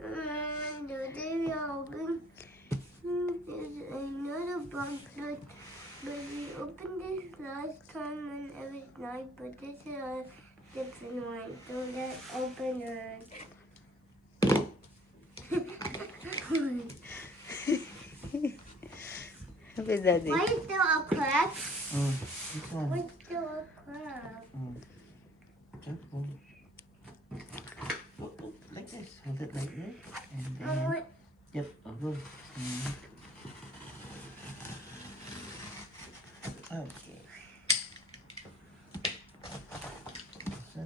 Today we are opening another box, but we opened this last time when it was nice, but this is a different one. So let's open it. Happy Daddy. Why is there a crack? This one. Why is there a crack? Just hold it. Like this. Hold it like this. And I then. want Yep. Go. Okay. So.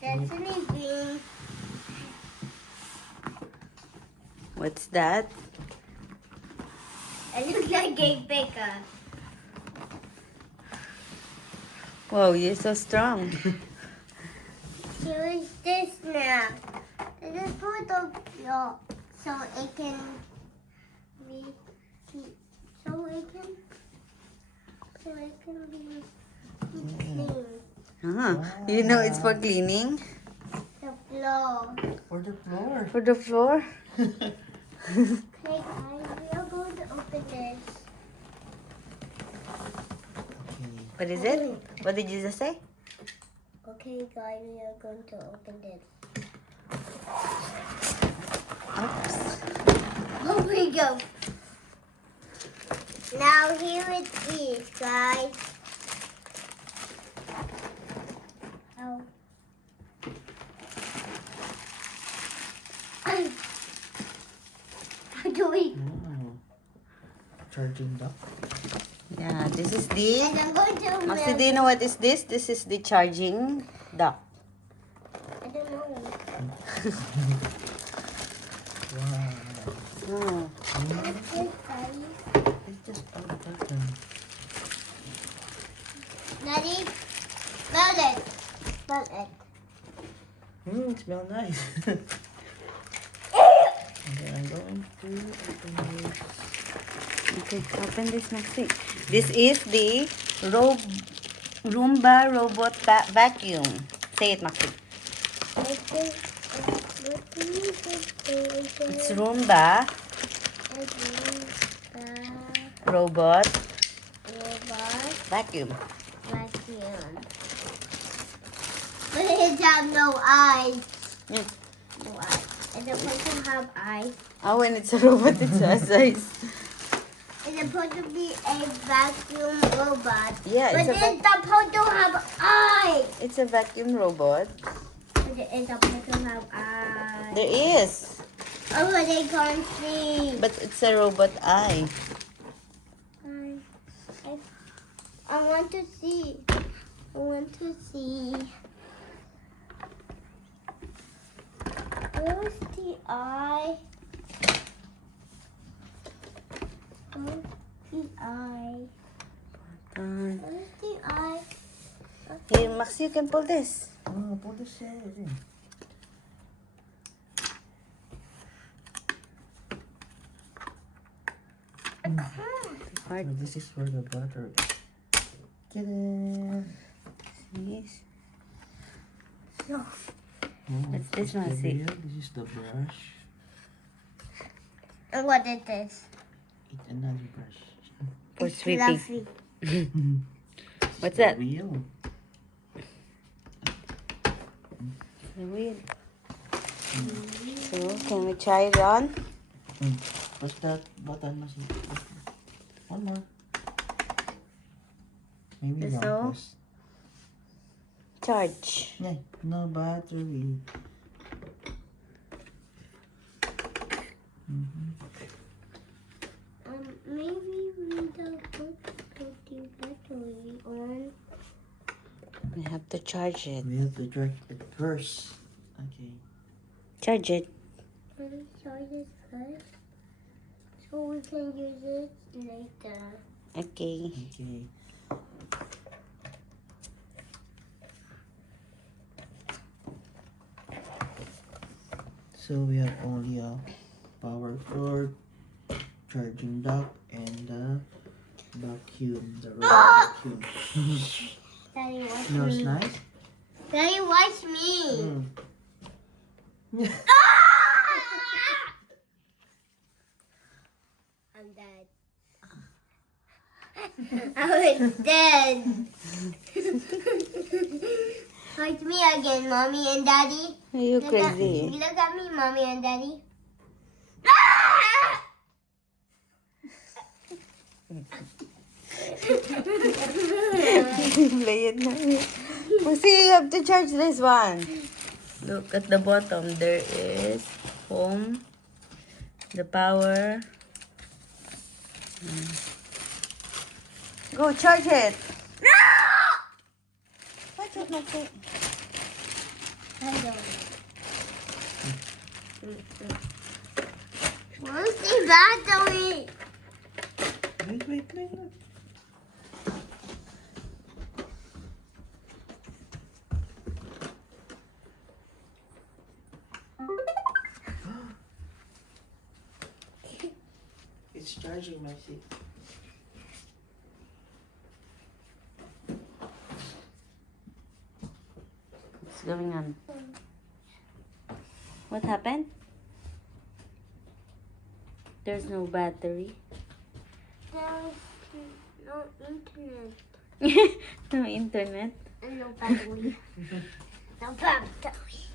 that's anything. What's that? It looks like a baker. Wow, you're so strong. Here is this now. It is for the block, so it can be be clean. You know it's for cleaning? The floor. For the floor. For the floor? Okay, guys, we are going to open this. Okay. What is it? What did you just say? Okay, guys, we are going to open this. Oops. Here we go. Now here it is, guys. Oh. How do we? Oh. Charging dock. Yeah, this is the... And I'm going to Maxi, do you know what is this? This is the charging dock. I don't know. Wow. Oh. What's this, Daddy? It's just a button. Daddy, smell it. Smell it. It smells nice. And then I'm going to open this. Okay, open this, Maxi. This is the Roomba robot vacuum. Say it, Maxi. It's Roomba robot vacuum. Vacuum. But it has no eyes. Yeah. No eyes. It's supposed to have eyes. Oh, when it's a robot, it's a size. It's supposed to be a vacuum robot. Yeah, But it's a it's supposed to have eyes. It's a vacuum robot. But it's supposed to have eyes. There is, Oh, but they can't see. but it's a robot eye. I want to see. I want to see. Where's the eye? Where's the eye? Where's the eye? Here, Max, you can pull this. Oh, put this in. Part. So this is for the battery. Get it. Yes. No. What's this the one, see? wheel. This is the brush. And what is this? It's another brush. For It's sweeping. fluffy. What's The that? wheel. The wheel. So, can we try it on? What's that button? One more. Maybe This one all? first. Charge. Yeah, no battery. Maybe we don't put the battery on. We have to charge it. We have to charge it first. Okay. Charge it. Let me charge it first. So we can use it later. Okay. Okay. So we have only a power cord, charging dock, and the vacuum, the robot vacuum. Daddy, what's Smells me? nice. Daddy, watch me. I'm dead. I was dead. Watch me again, Mommy and Daddy. Are you Look crazy? Look at me, Mommy and Daddy. Play it now. Oh, see, you have to charge this one. Look at the bottom. There is home, the power. Go charge it. Watch it, Maxie. I don't. Where's the battery? Wait. It's charging, Maxie. What's going on? What happened? There's no battery. There's no internet. No internet. And no battery. No battery.